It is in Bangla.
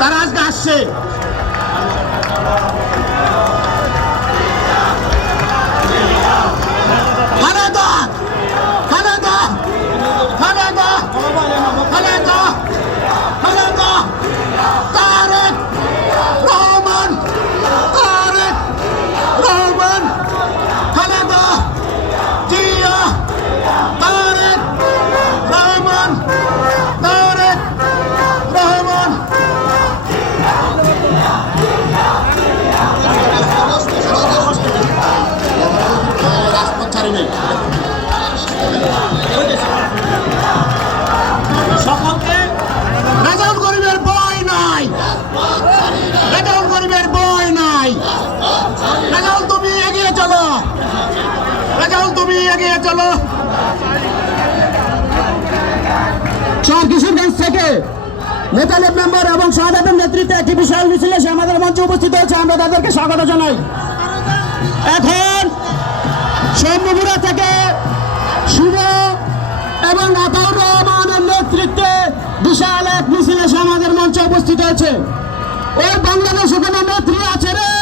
তারা আজকে আসছে। খালেদা খালেদা খালেদা খালেদা খালেদা তারেক রহমান তারেক রহমান খালেদা জিয়া তারেক রহমান তারেক রহমান। রাজপথ ছাড়ি নেই। সকলকে রেজাউল করিমের ভয় নাই, রেজাউল করিমের ভয় নাই। রেজাউল তুমি এগিয়ে চলো, রেজাউল তুমি এগিয়ে চলো। কিশোরগঞ্জ থেকে নেতালেব মেম্বার এবং শাহাদাতের নেতৃত্বে একটি বিশাল মিছিল এসে আমাদের মঞ্চে উপস্থিত হয়েছে, আমরা তাদেরকে স্বাগত জানাই। এখন শম্ভুপুরা থেকে শুভ এবং আতাউর রহমানের নেতৃত্বে বিশাল এক মিছিল এসে আমাদের মঞ্চে উপস্থিত হয়েছে। ওই বাংলাদেশ ওখানে নেত্রী আছে রে।